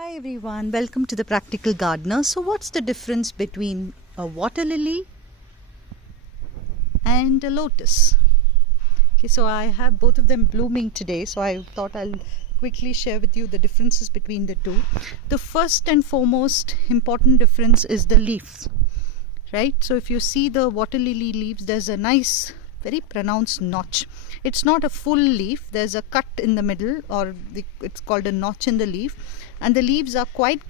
Hi everyone, welcome to the Practical Gardener. So what's the difference between a water lily and a lotus? Okay, so I have both of them blooming today, so I thought I'll quickly share with you the differences between the two. The first and foremost important difference is the leaves, right? So if you see the water lily leaves, there's a nice, very pronounced notch. It's not a full leaf, there's a cut in the middle, or it's called a notch in the leaf, and the leaves are quite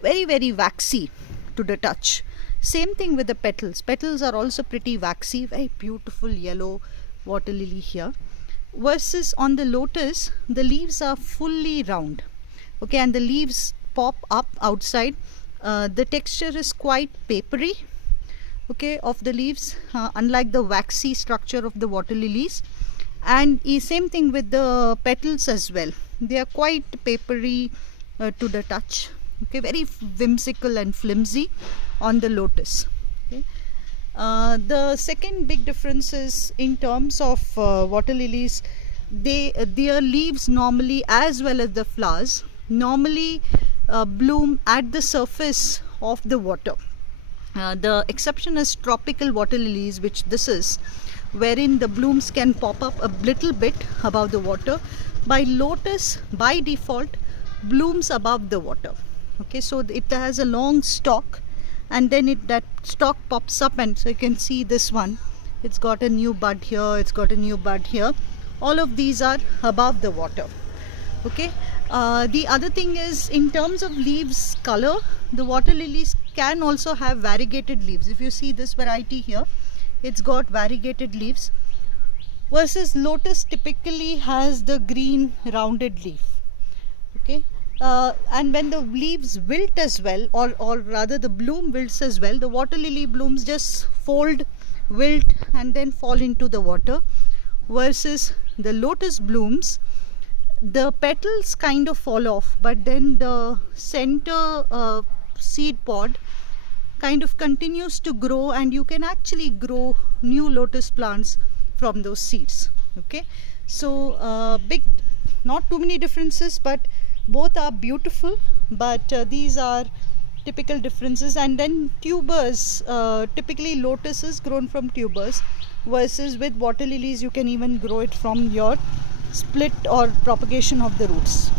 very waxy to the touch. Same thing with the petals. Petals are also pretty waxy, very beautiful yellow water lily here. Versus on the lotus, the leaves are fully round, okay, and the leaves pop up outside. The texture is quite papery, okay, of the leaves, unlike the waxy structure of the water lilies. And same thing with the petals as well. They are quite papery to the touch, okay, very whimsical and flimsy on the lotus. Okay. The second big difference is in terms of water lilies, their leaves normally, as well as the flowers, normally bloom at the surface of the water. The exception is tropical water lilies, which this is, wherein the blooms can pop up a little bit above the water. By lotus, by default, blooms above the water. Okay, so it has a long stalk, and then that stalk pops up, and so you can see this one. It's got a new bud here, it's got a new bud here. All of these are above the water. Okay. The other thing is, in terms of leaves color, the water lilies can also have variegated leaves. If you see this variety here, it's got variegated leaves, versus lotus typically has the green rounded leaf. Okay, and when the leaves wilt as well, or rather the bloom wilts as well, the water lily blooms just fold, wilt, and then fall into the water, versus the lotus blooms, the petals kind of fall off, but then the center seed pod kind of continues to grow, and you can actually grow new lotus plants from those seeds. Okay, so not too many differences, but both are beautiful, but these are typical differences. And then tubers, typically lotus is grown from tubers, versus with water lilies you can even grow it from your split or propagation of the roots.